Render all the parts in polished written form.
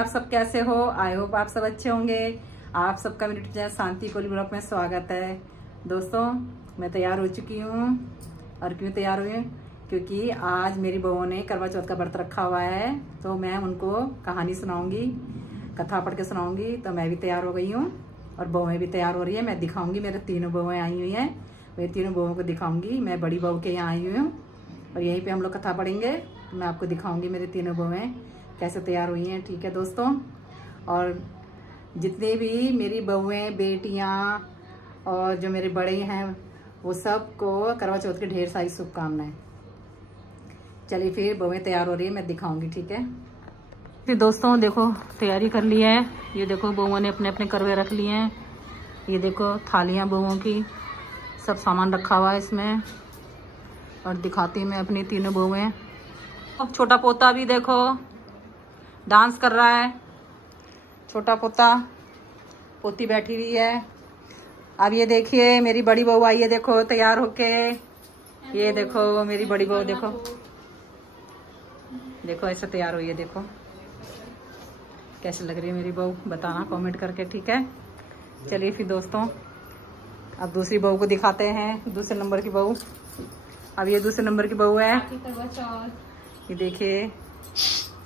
आप सब कैसे हो? आई होप आप सब अच्छे होंगे। आप सबका मेरे यूट्यूब चैनल शांति कोहली ब्लॉग में स्वागत है। दोस्तों मैं तैयार हो चुकी हूँ। और क्यों तैयार हुई? क्योंकि आज मेरी बहुओं ने करवा चौथ का व्रत रखा हुआ है, तो मैं उनको कहानी सुनाऊंगी, कथा पढ़ के सुनाऊंगी। तो मैं भी तैयार हो गई हूँ और बहुएं भी तैयार हो रही है। मैं दिखाऊंगी, मेरे तीनों बहुएं आई हुई हैं, मेरी तीनों बहुओं को दिखाऊंगी। मैं बड़ी बहू के यहाँ आई हुई हूँ और यहीं पे हम लोग कथा पढ़ेंगे। तो मैं आपको दिखाऊंगी मेरी तीनों बहुएं कैसे तैयार हुई हैं। ठीक है दोस्तों, और जितने भी मेरी बहुएं, बेटियां और जो मेरे बड़े हैं, वो सबको करवा चौथ की ढेर सारी शुभकामनाएं। चलिए फिर बहुएं तैयार हो रही है, मैं दिखाऊंगी। ठीक है फिर दोस्तों, देखो तैयारी कर ली है। ये देखो बहुओं ने अपने अपने करवे रख लिए हैं। ये देखो थालियां बहुओं की, सब सामान रखा हुआ है इसमें। और दिखाती मैं अपनी तीनों बहुएं। छोटा पोता भी देखो डांस कर रहा है। छोटा पोता, पोती बैठी हुई है। अब ये देखिए मेरी बड़ी बहू आई है, देखो तैयार होके। ये देखो मेरी बड़ी बहू, देखो देखो ऐसे तैयार हुई है। देखो कैसे लग रही है मेरी बहू, बताना कमेंट करके। ठीक है चलिए फिर दोस्तों, अब दूसरी बहू को दिखाते हैं। दूसरे नंबर की बहू, अब ये दूसरे नंबर की बहू है। ये देखिए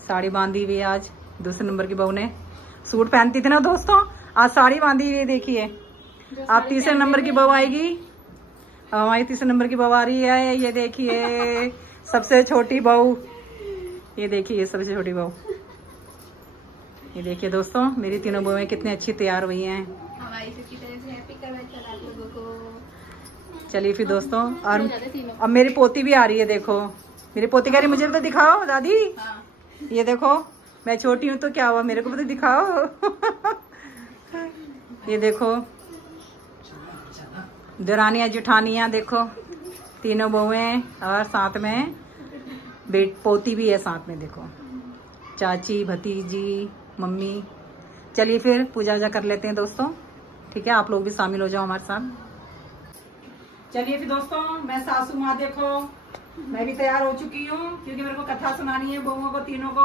साड़ी बांधी हुई आज दूसरे नंबर की बहू ने। सूट पहनती थी ना दोस्तों, आज साड़ी बांधी हुई है। देखिए अब तीसरे नंबर की बहू आएगी। अब हमारी तीसरे नंबर की बहू आ रही है। ये देखिए सबसे छोटी बहू, ये देखिए सबसे छोटी बहू। ये देखिए दोस्तों मेरी तीनों बहुएं कितनी अच्छी तैयार हुई हैं। चलिए फिर दोस्तों, और अब मेरी पोती भी आ रही है। देखो मेरी पोती कह रही मुझे तो दिखाओ दादी। ये देखो मैं छोटी हूँ तो क्या हुआ, मेरे को भी तो दिखाओ। ये देखो दरानियां जेठानियां, देखो तीनों बहुएं और साथ में पोती भी है साथ में। देखो चाची, भतीजी, मम्मी। चलिए फिर पूजा वूजा कर लेते हैं दोस्तों। ठीक है, आप लोग भी शामिल हो जाओ हमारे साथ। चलिए फिर दोस्तों, मैं सासू माँ, देखो मैं भी तैयार हो चुकी हूँ क्योंकि मेरे को कथा सुनानी है बहुओं को, तीनों को।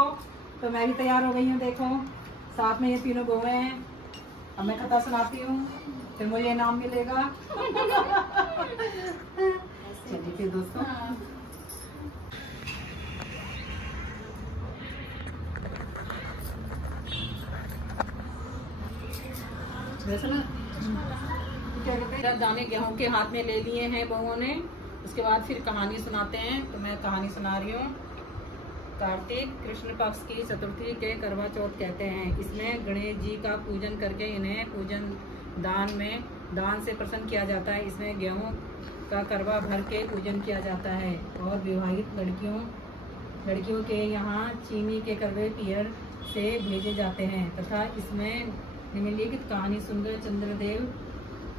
तो मैं भी तैयार हो गई हूँ। देखो साथ में ये तीनों बहुएं हैं। अब मैं कथा सुनाती हूँ, फिर मुझे इनाम मिलेगा। चलिए फिर दोस्तों, वैसे ना क्या कहते हैं, दाने गेहूं के हाथ में ले लिए हैं बहुओं ने। उसके बाद फिर कहानी सुनाते हैं। तो मैं कहानी सुना रही हूँ। कार्तिक कृष्ण पक्ष की चतुर्थी के करवा चौथ कहते हैं। इसमें गणेश जी का पूजन करके इन्हें पूजन दान से प्रसन्न किया जाता है। इसमें गेहूं का करवा भर के पूजन किया जाता है और विवाहित लड़कियों के यहाँ चीनी के करवे पियर से भेजे जाते हैं तथा इसमें निम्नलिखित कहानी सुंदर चंद्रदेव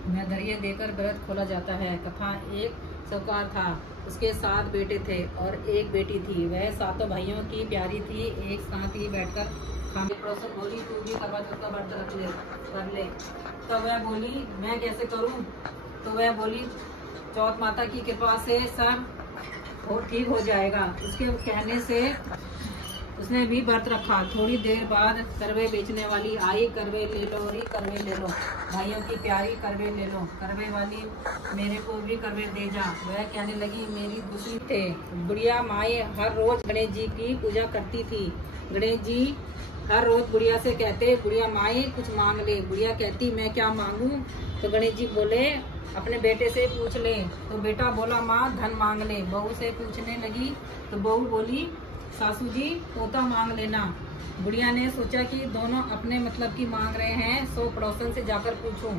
में दरिया देकर व्रत खोला जाता है। कथा एक साहूकार था, उसके 7 बेटे थे और एक बेटी थी। वह 7 भाइयों की प्यारी थी। एक साथ ही बैठकर खाने पड़ोसन बोली, तू भी करवा चौथ का व्रत कर ले। तो वह बोली, मैं कैसे करूं? तो वह बोली, चौथ माता की कृपा से सब ठीक हो जाएगा। उसके कहने से उसने भी व्रत रखा। थोड़ी देर बाद करवे बेचने वाली आई। करवे ले लो री, करवे ले लो, भाइयों की प्यारी करवे ले लो। करवे वाली, मेरे को भी करवे दे जा। वह कहने लगी, मेरी दूसरी थे। बुढ़िया माई हर रोज गणेश जी की पूजा करती थी। गणेश जी हर रोज बुढ़िया से कहते, बुढ़िया माई कुछ मांग ले। बुढ़िया कहती, मैं क्या मांगू? तो गणेश जी बोले, अपने बेटे से पूछ ले। तो बेटा बोला, माँ धन मांग ले। बहू से पूछने लगी तो बहू बोली, सासू जी पोता मांग लेना। बुढ़िया ने सोचा कि दोनों अपने मतलब की मांग रहे हैं, सो पड़ोसन से जाकर पूछूं।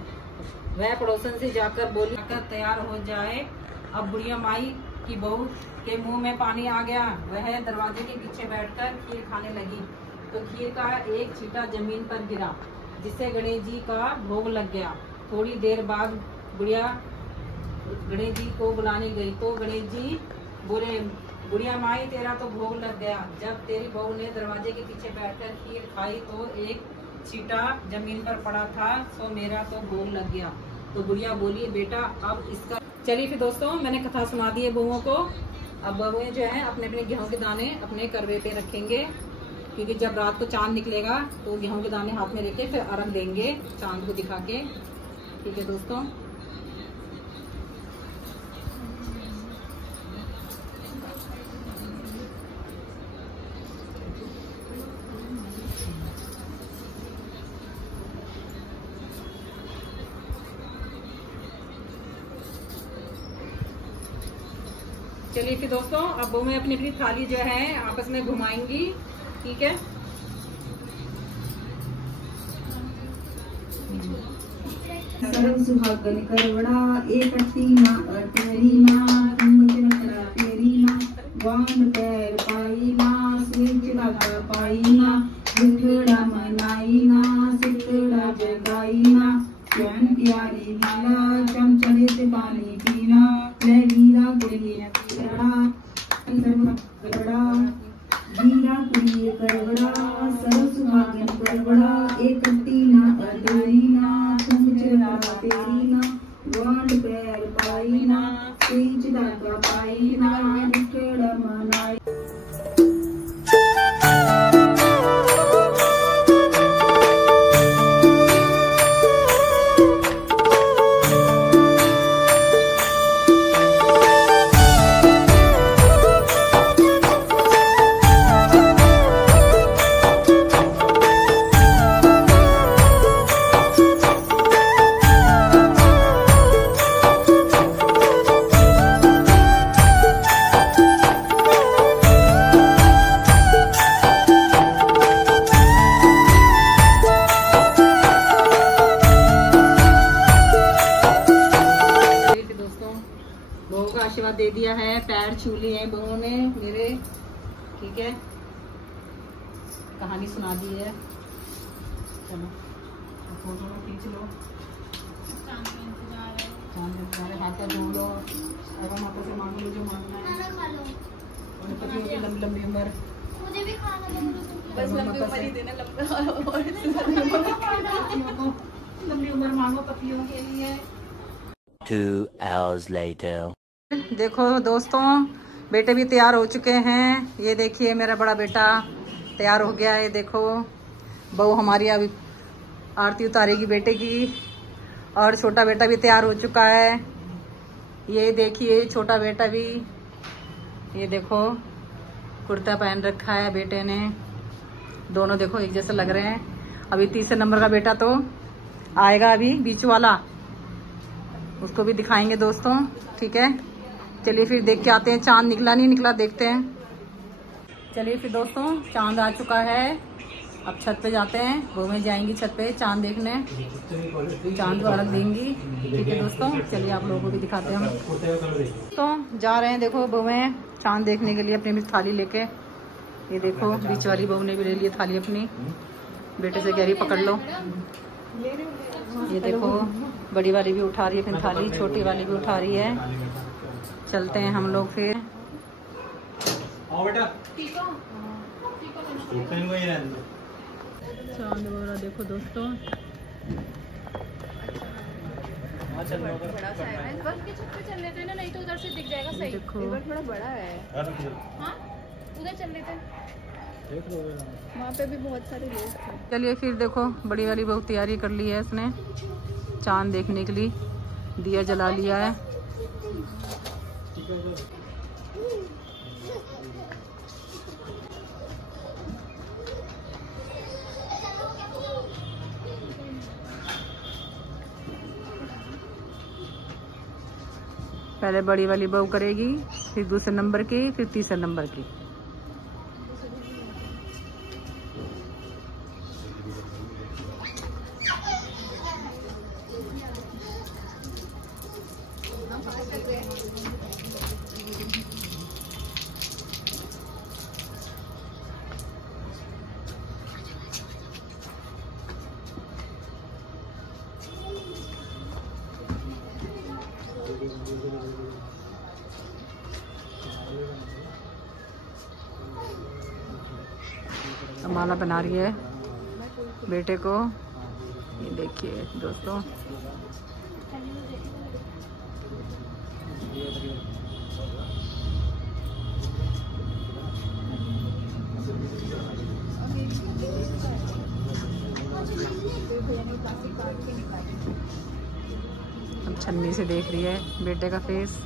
वह पड़ोसन से जाकर बोली, तैयार हो जाए। अब बुढ़िया माई की बहू के मुंह में पानी आ गया। वह दरवाजे के पीछे बैठकर खीर खाने लगी तो खीर का एक छींटा जमीन पर गिरा, जिससे गणेश जी का भोग लग गया। थोड़ी देर बाद बुढ़िया गणेश जी को बुलाने गई तो गणेश जी बोले, बुढ़िया माई तेरा तो भोग लग गया। जब तेरी बहू ने दरवाजे के पीछे बैठकर खीर खाई तो एक छींटा जमीन पर पड़ा था, सो मेरा तो भोग लग गया। तो बुढ़िया बोली, बेटा अब इसका। चलिए फिर दोस्तों, मैंने कथा सुना दी है बहुओं को। अब बहुएं जो है अपने अपने गेहूं के दाने अपने करवे पे रखेंगे क्योंकि जब रात को चांद निकलेगा तो गेहूं के दाने हाथ में लेके फिर अर्घ देंगे चांद को दिखा के। ठीक है दोस्तों। चलिए फिर दोस्तों, अब वो मैं अपनी अपनी थाली जो है आपस में घुमाएंगी। ठीक है। सुहागन करवड़ा एक ना तेरी ना मुझे तेरी ना वांड पैर पाई ना स्विचड़ा पाई ना बिगड़ा मनाई ना सिकड़ा जगाई ना स्वयं प्यारी लीला चमचड़े से पानी पीना लहरीरा कुड़ी करवड़ा जीरा कुड़ी करवड़ा सरल सुहागन करवड़ा एक ना तेरी ना तेरी ना वांड पैर पाई ना तेज धागा पाई ना निकड़ा मनाई। आशीर्वाद दे दिया है, पैर छू लिए हैं बहुओं ने मेरे। ठीक है, कहानी सुना दी है। चलो फोटो खींच लो, चांद हाथ का जोड़ लो, अगर माता से मांग लो जो मांगना है। और पतियों की लंबी लंबी उम्र, मुझे भी खाना बस लंबी उम्र ही देना, लंबी उम्र मांगो पतियों के लिए। 2 hours later. देखो दोस्तों, बेटे भी तैयार हो चुके हैं। ये देखिए मेरा बड़ा बेटा तैयार हो गया है। देखो बहू हमारी अभी आरती उतारेगी बेटे की, और छोटा बेटा भी तैयार हो चुका है। ये देखिए छोटा बेटा भी, ये देखो कुर्ता पहन रखा है बेटे ने। दोनों देखो एक जैसे लग रहे हैं। अभी तीसरे नंबर का बेटा तो आएगा, अभी बीच वाला, उसको भी दिखाएंगे दोस्तों। ठीक है, चलिए फिर देख के आते हैं। चांद निकला नहीं निकला, देखते हैं। चलिए फिर दोस्तों, चांद आ चुका है। अब छत पे जाते हैं, बहुएं जाएंगी छत पे चांद देखने, चांद को अर्घ देंगी। ठीक है दोस्तों, चलिए आप लोगों को भी दिखाते हैं हम। तो जा रहे हैं, देखो बहुएं चांद देखने के लिए अपनी भी थाली लेके। ये देखो बीच वाली बहू ने भी ले ली थाली अपनी, बेटे से कह रही पकड़ लो। ये देखो बड़ी वाली भी उठा रही है अपनी थाली, छोटी वाली भी उठा रही है। चलते हैं हम लोग फिर। चांद वगैरह देखो दोस्तों। बड़ा सा है, बस के छत पे चल लेते हैं ना, नहीं तो उधर से दिख जाएगा सही। देखो थोड़ा बड़ा है। हाँ उधर चल लेते हैं, वहाँ पे भी बहुत सारे लोग थे। चलिए फिर देखो, बड़ी वाली बहुत तैयारी कर ली है इसने चांद देखने के लिए, दिया जला लिया है। पहले बड़ी वाली बहू करेगी, फिर दूसरे नंबर की, फिर तीसरे नंबर की। माला बना रही है बेटे को, ये देखिए दोस्तों। छन्नी से देख रही है बेटे का फेस।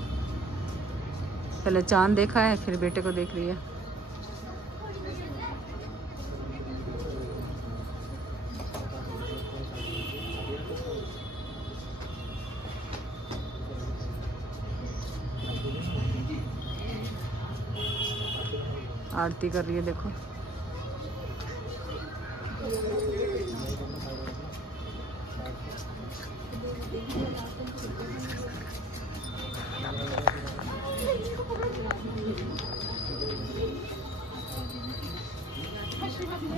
पहले चांद देखा है, फिर बेटे को देख रही है। आरती कर रही है, देखो।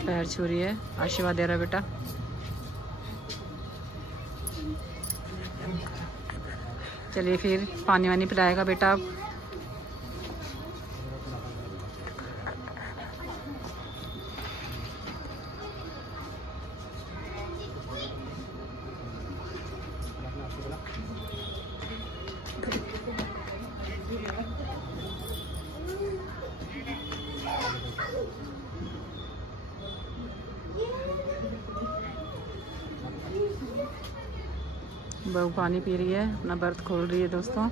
पैर छू रही है, आशीर्वाद दे रहा है बेटा। चलिए फिर पानी वानी पिलाएगा बेटा अब। बहू पानी पी रही है, अपना बर्त खोल रही है दोस्तों।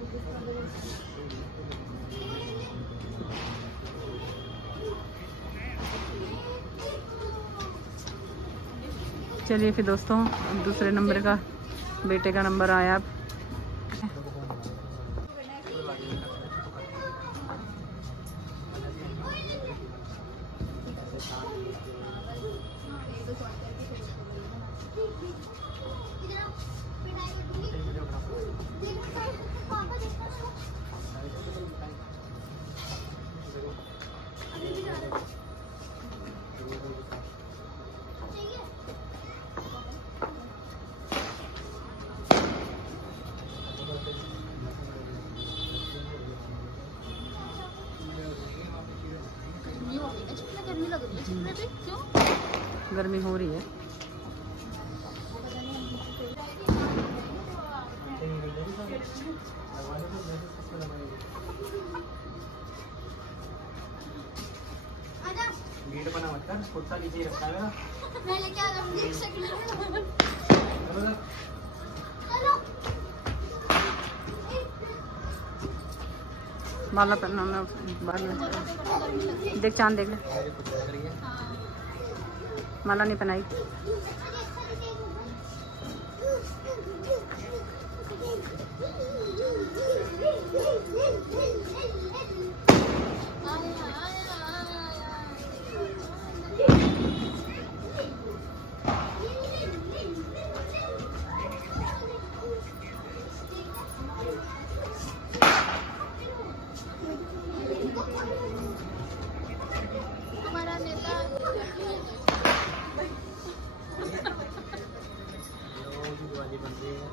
चलिए फिर दोस्तों, दूसरे नंबर का बेटे का नंबर आया अब। गर्मी हो रही है। वीडियो बना मत कर, कुर्ता नीचे रखा है। मैं लेके आ जाऊंगी शक्ल। माला पहनाना बाद में। देख चांद देख ले। माला नहीं पहनाई। हमारा नेता दिवाली बन रही है।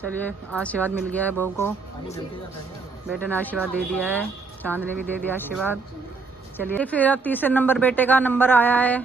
चलिए आशीर्वाद मिल गया है बहू को। बेटे ने आशीर्वाद दे दिया है, चांद ने भी दे दिया आशीर्वाद। चलिए फिर अब तीसरे नंबर बेटे का नंबर आया है।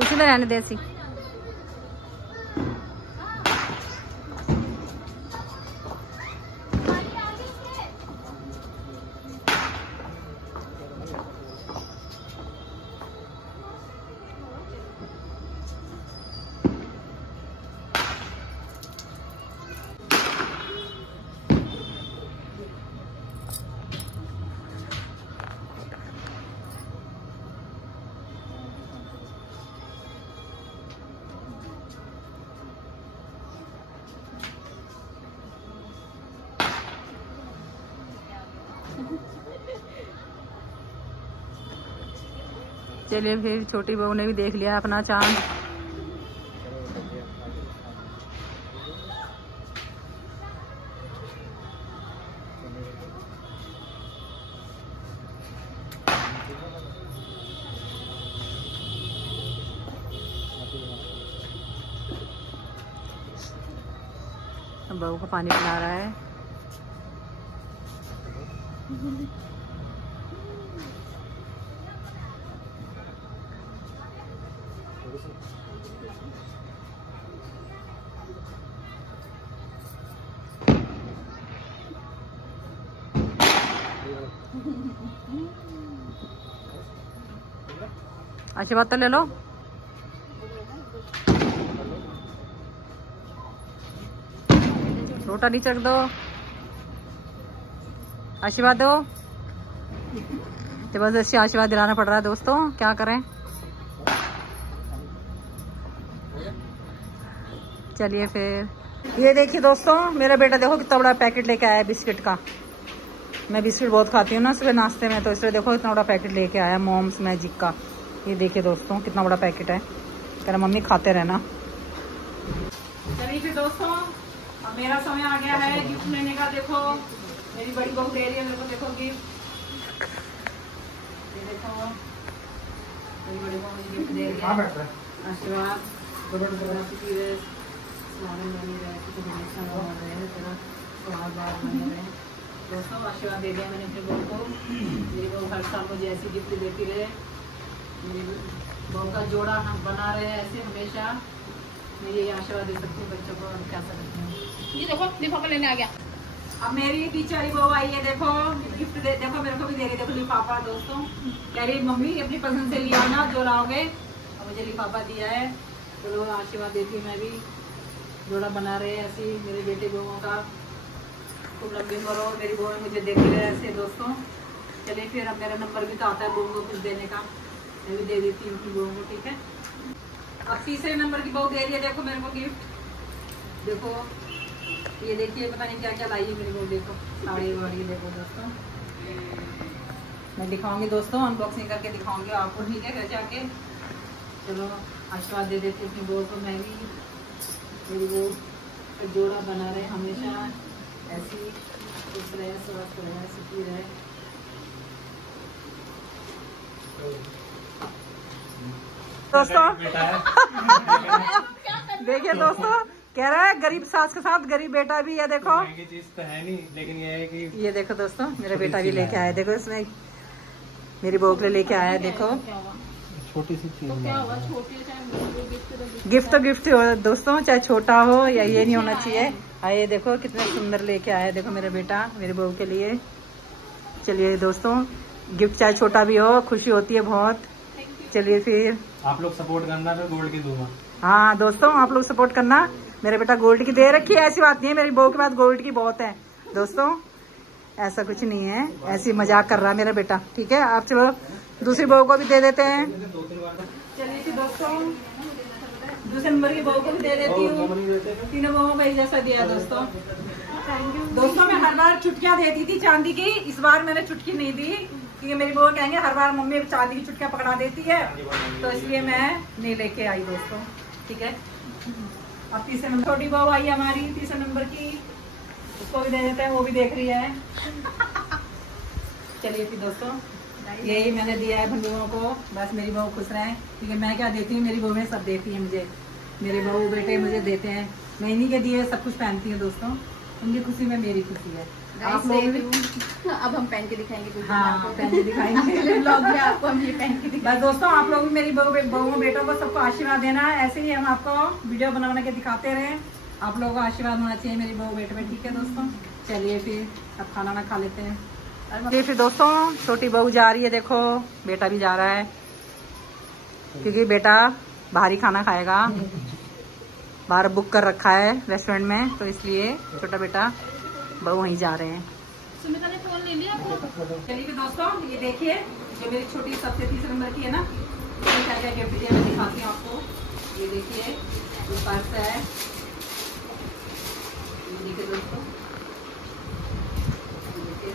उसी में रहने देसी। चलिए फिर छोटी बहू ने भी देख लिया अपना चांद। बहू को पानी पिला रहा है। आशीर्वाद तो ले लो। लोटा नीचे रख दो, आशीर्वाद दो। जबरदस्ती आशीर्वाद दिलाना पड़ रहा है दोस्तों, क्या करें। चलिए फिर ये देखिए दोस्तों, मेरा बेटा देखो कितना बड़ा पैकेट लेके आया है बिस्किट का। मैं बिस्किट बहुत खाती हूँ ना सुबह नाश्ते में, तो इसलिए देखो इतना बड़ा पैकेट लेके आया मॉम्स मैजिक का। ये देखिए दोस्तों कितना बड़ा पैकेट है, कह रहा मम्मी खाते रहना। चलिए फिर दोस्तों, अब मेरा समय आ गया है गिफ्ट लेने का। देखो मेरी बड़ी बहू दे रही है मेरे को, देखो गिफ्ट। ये देखो मेरी बड़ी बहू मुझे गिफ्ट दे रही है। आशीर्वाद दोस्तों, आशीर्वाद दे दिया मैंने अपनी बहू को। मेरी बहू हर साल मुझे ऐसी गिफ्ट देती रहे, मेरी बहू का जोड़ा हम बना रहे हैं ऐसे हमेशा। मैं ये आशीर्वाद दे सकती हूँ बच्चों को, और क्या सकती हूँ। ये देखो लिफाफा लेने आ गया। अब मेरी बेचारी बहू आई है, देखो गिफ्ट दे, देखो मेरे को भी दे रही, देखो लिफाफा। दोस्तों कह रही मम्मी अपनी पसंद से लिया ना जो लाओगे। अब मुझे लिफाफा दिया है, चलो आशीर्वाद देती हूँ। मैं भी जोड़ा बना रहे हैं ऐसी मेरे बेटे बहू का। खूब लंबी उम्र हो मेरी बहू मुझे देती रहे ऐसे दोस्तों। चलिए फिर अब मेरा नंबर भी तो आता है बहू को कुछ देने का, मैं भी दे देती हूँ अपनी बहू को, ठीक है। अब तीसरे नंबर की बहू दे रही है, देखो मेरे को गिफ्ट। देखो ये देखिए, पता नहीं क्या क्या लाई है मेरी बहू। देखो साड़ी वाड़ी, देखो दोस्तों मैं दिखाऊंगी दोस्तों, अनबॉक्सिंग करके दिखाऊंगी आपको, ठीक है, घर जाके। चलो आशीर्वाद दे देती हूँ अपनी बहू को मैं भी। मेरी बहू जोड़ा बना रहे हमेशा ऐसी, खुश रहे, स्वस्थ रहे, सुखी रहे। दोस्तों देखिए दोस्तों, कह रहा है गरीब सास के साथ गरीब बेटा भी है। देखो चीज तो है नहीं, लेकिन ये है कि ये देखो दोस्तों मेरा बेटा भी लेके आया। देखो इसमें मेरी बहू के लिए लेके आया है। देखो छोटी सी चीज गिफ्ट तो गिफ्ट हो दोस्तों, चाहे छोटा हो या ये नहीं होना चाहिए। आइए देखो कितने सुंदर लेके आया है, देखो मेरा बेटा मेरी बहू के लिए। चलिए दोस्तों, गिफ्ट चाहे छोटा भी हो, खुशी होती है बहुत। चलिए फिर आप लोग सपोर्ट करना, फिर गोल्ड की दूंगा। हाँ दोस्तों, आप लोग सपोर्ट करना। मेरा बेटा गोल्ड की दे रखी है, ऐसी बात नहीं है, मेरी बहू के पास गोल्ड की बहुत है दोस्तों, ऐसा कुछ नहीं है, ऐसी मजाक कर रहा है मेरा बेटा, ठीक है। आप चलो दूसरी बहू को भी दे देते हैं। चलिए फिर दोस्तों, दूसरे नंबर की बहू को भी दे देती हूँ। तीनों बहुओं को एक जैसा दिया दोस्तों। दोस्तों मैं हर बार चुटकियाँ देती थी चांदी की, इस बार मैंने चुटकी नहीं दी, क्योंकि मेरी बहू कहेंगे हर बार मम्मी चांदी की चुटकियाँ पकड़ा देती है, तो इसलिए मैं नहीं लेके आई दोस्तों, ठीक है। अब तीसरे नंबर छोटी बहू आई हमारी तीसरे नंबर की, उसको भी दे देते हैं, वो भी देख रही है। चलिए फिर दोस्तों, यही मैंने दिया है बहनों को, बस मेरी बहू खुश रहे, क्योंकि मैं क्या देती हूँ मेरी बहू सब देती है मुझे, मेरे बहू बेटे मुझे देते हैं, मैं इन्हीं के दिए सब कुछ पहनती हूँ दोस्तों, उनकी खुशी में मेरी खुशी है। आप लोग भी अब हम पहन के दिखाएंगे कुछ, हाँ पहन के दिखाएंगे ब्लॉग में आपको हम ये पहन के दिखाएंगे। बस दोस्तों आप लोग भी मेरी बहू बेटों को सबको आशीर्वाद देना, ऐसे ही हम आपको वीडियो बना बना के दिखाते रहे, आप लोगों को आशीर्वाद होना चाहिए मेरी बहू बेटे में, ठीक है दोस्तों। चलिए फिर अब खाना ना खा लेते हैं। चलिए फिर दोस्तों, छोटी बहू जा रही है, देखो बेटा भी जा रहा है, क्योंकि बेटा बाहरी खाना खाएगा, बाहर बुक कर रखा है रेस्टोरेंट में, तो इसलिए छोटा बेटा बहू वहीं जा रहे हैं। सुमिता ने फोन ले लिया आपको। चलिए फिर दोस्तों, ये देखिए जो मेरी छोटी सबसे तीसरे नंबर की है ना, क्या क्या गिफ्ट दिया मैं दिखाती हूँ आपको। ये देखिए ये पर्स है, ये देखिए दोस्तों, ये देखिए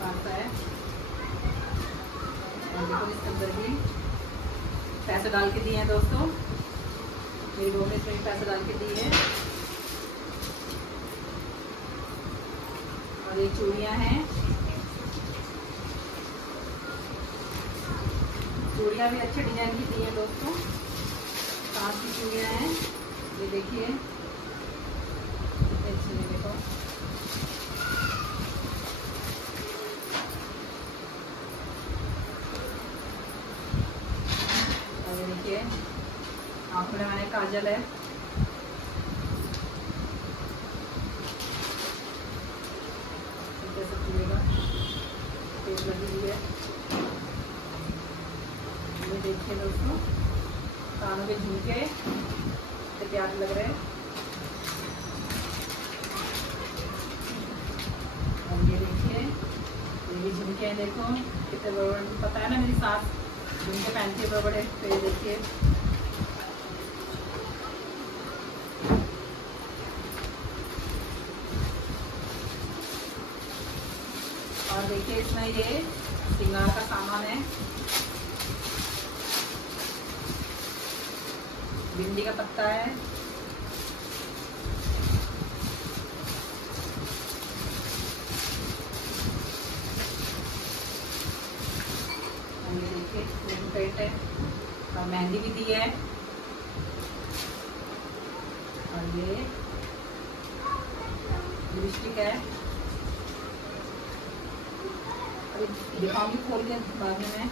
पर्स है, और देखो इस नंबर की डाल के दिए हैं दोस्तों, मेरी बहू ने इसमें पैसे डाल के दिए हैं। और ये चूड़ियाँ हैं, चूड़ियाँ भी अच्छे डिजाइन की दी है दोस्तों, कांच की चूड़ियाँ हैं। ये देखिए कितने अच्छी है, देखो देखिए आंखों में लगाने काजल है, सब चलेगा, टेप लगी हुई है। ये देखिए दोस्तों कानों के झुमके कितने प्यारे लग रहे हैं। और ये देखिए ये भी झुमके हैं, देखो कितने बड़े, पता है ना मेरी सास झुमके पहनती है बड़े बड़े। तो ये देखिए और देखिए इसमें ये श्रृंगार का सामान है, भिंडी का पत्ता है, पेट है और मेहंदी भी दी है। और ये लिपस्टिक है, अभी दिखाऊंगी खोल के बाद में मैं।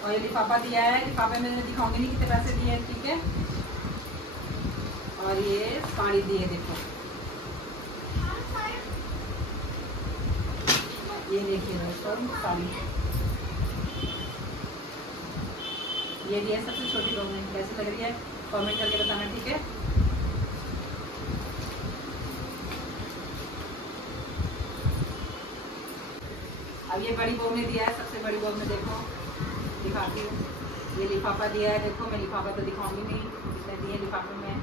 और ये लिफाफा दिया है, लिफाफे में मैं दिखाऊंगी नहीं कितने पैसे दिए हैं, ठीक है। और ये साड़ी दी है, देखो ये देखिए दोस्तों साड़ी, ये दिया है सबसे छोटी बहू में। कैसी लग रही है कमेंट करके बताना, ठीक है। अब ये बड़ी बहू ने दिया है, सबसे बड़ी बहू में देखो दिखाती हूँ। ये लिफाफा दिया है, देखो मैं लिफाफा तो दिखाऊंगी नहीं, कितने दिए लिफाफे में।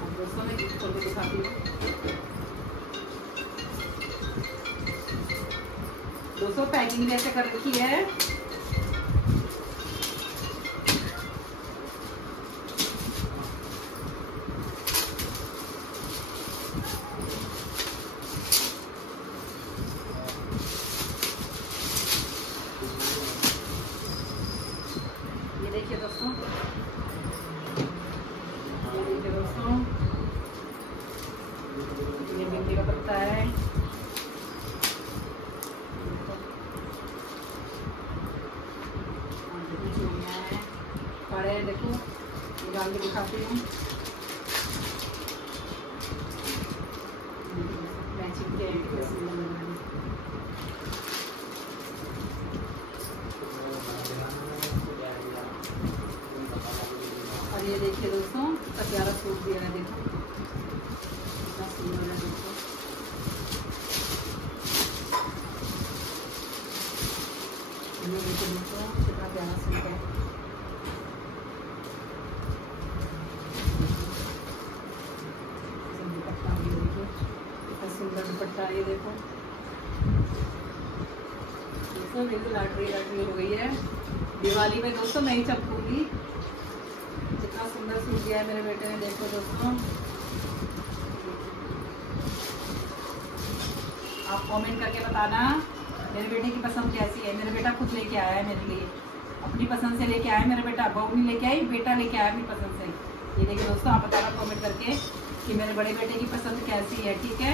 अब दोस्तों मैं गिफ्ट खोल के दिखाती हूँ। दोस्तों पैकिंग ऐसे कर रखी है, ये देखिए दोस्तों, ये देखिए दोस्तों, ये भिंडी का पत्ता है, है, देखो निकाल के दिखाती हूँ। मैचिंग के और ये देखिए दोस्तों कितना प्यारा सूट दिया है, देखो कितना सुंदर है दोस्तों। ये देखिए दोस्तों कितना प्यारा सूट है। सुंदर दुपट्टा, ये देखो दोस्तों बिल्कुल लटरी हो गई है। दिवाली में दोस्तों नहीं चमकूंगी, कितना सुंदर सूट दिया है मेरे बेटे ने, देखो दोस्तों। आप कमेंट करके बताना मेरे बेटे की पसंद कैसी है। मेरा बेटा खुद लेके आया है मेरे लिए, अपनी पसंद से लेके आया है मेरा बेटा, बहू नहीं लेके आई, बेटा लेके आया अपनी पसंद से। ये देखिए दोस्तों आप बताना कमेंट करके कि मेरे बड़े बेटे की पसंद कैसी है, ठीक है।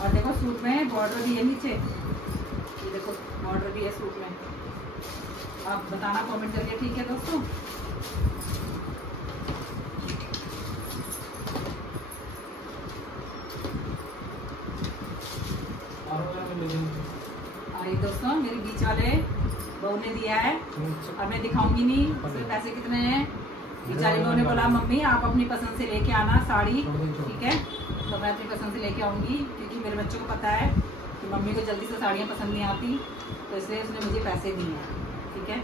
और देखो सूट में बॉर्डर भी है नीचे, ये देखो बॉर्डर भी है सूट में, आप बताना कमेंट करके, ठीक है दोस्तों। और ये दोस्तों मेरी बीच वाले बहू ने दिया है, और मैं दिखाऊंगी नहीं उसके पैसे कितने हैं। बेचारी बहू ने बोला मम्मी आप अपनी पसंद से लेके आना साड़ी, ठीक है। तो मैं अपनी पसंद से लेके आऊंगी, क्योंकि मेरे बच्चों को पता है कि मम्मी को जल्दी से साड़ियाँ पसंद नहीं आती, तो इसलिए उसने मुझे पैसे दिए हैं, ठीक है।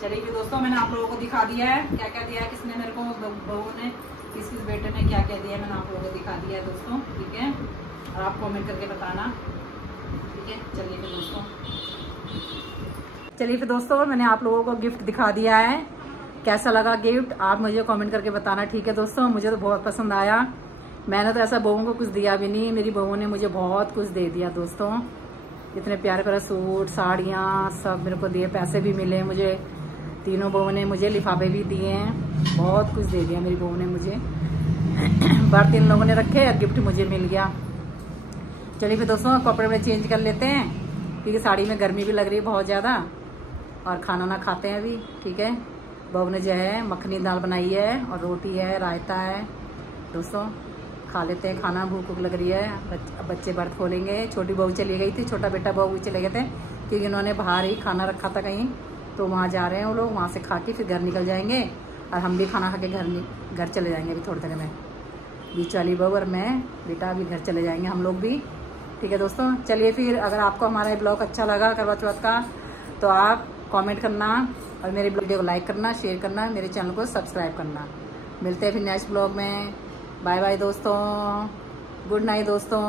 चलिए फिर दोस्तों मैंने आप लोगों को दिखा दिया है क्या क्या दिया है, किसने मेरे को, बहू ने, किस बेटे ने क्या क्या दिया है, मैंने आप लोगों को दिखा दिया है दोस्तों, ठीक है। और आप कमेंट करके बताना चलिए फिर दोस्तों मैंने आप लोगों को गिफ्ट दिखा दिया है। कैसा लगा गिफ्ट आप मुझे कमेंट करके बताना, ठीक है दोस्तों। मुझे तो बहुत पसंद आया। मैंने तो ऐसा बहू को कुछ दिया भी नहीं, मेरी बहू ने मुझे बहुत कुछ दे दिया दोस्तों। इतने प्यारे प्यारे सूट, साड़ियाँ सब मेरे को दिए, पैसे भी मिले मुझे। तीनों बहू ने मुझे लिफाफे भी दिए हैं, बहुत कुछ दे दिया मेरी बहू ने मुझे। बर्तन इन लोगों ने रखे और गिफ्ट मुझे मिल गया। चलिए फिर दोस्तों कपड़े वपड़े चेंज कर लेते हैं, क्योंकि साड़ी में गर्मी भी लग रही है बहुत ज़्यादा। और खाना ना खाते हैं अभी, ठीक है। बहू ने जो है मखनी दाल बनाई है और रोटी है, रायता है दोस्तों। खा लेते हैं खाना, भूख भूख लग रही है। बच्चे बर्त खोलेंगे। छोटी बहू चली गई थी, छोटा बेटा बहू भी चले गए थे, क्योंकि उन्होंने बाहर ही खाना रखा था कहीं, तो वहाँ जा रहे हैं वो लोग। वहाँ से खा के फिर घर निकल जाएंगे और हम भी खाना खा के घर चले जाएंगे अभी थोड़ी देर में। बीच वाली बहू और मैं बेटा अभी घर चले जाएंगे हम लोग भी, ठीक है दोस्तों। चलिए फिर अगर आपको हमारा ब्लॉग अच्छा लगा करवा चौथ का, तो आप कमेंट करना और मेरे वीडियो को लाइक करना, शेयर करना, मेरे चैनल को सब्सक्राइब करना। मिलते हैं फिर नेक्स्ट ब्लॉग में। बाय बाय दोस्तों, गुड नाइट दोस्तों।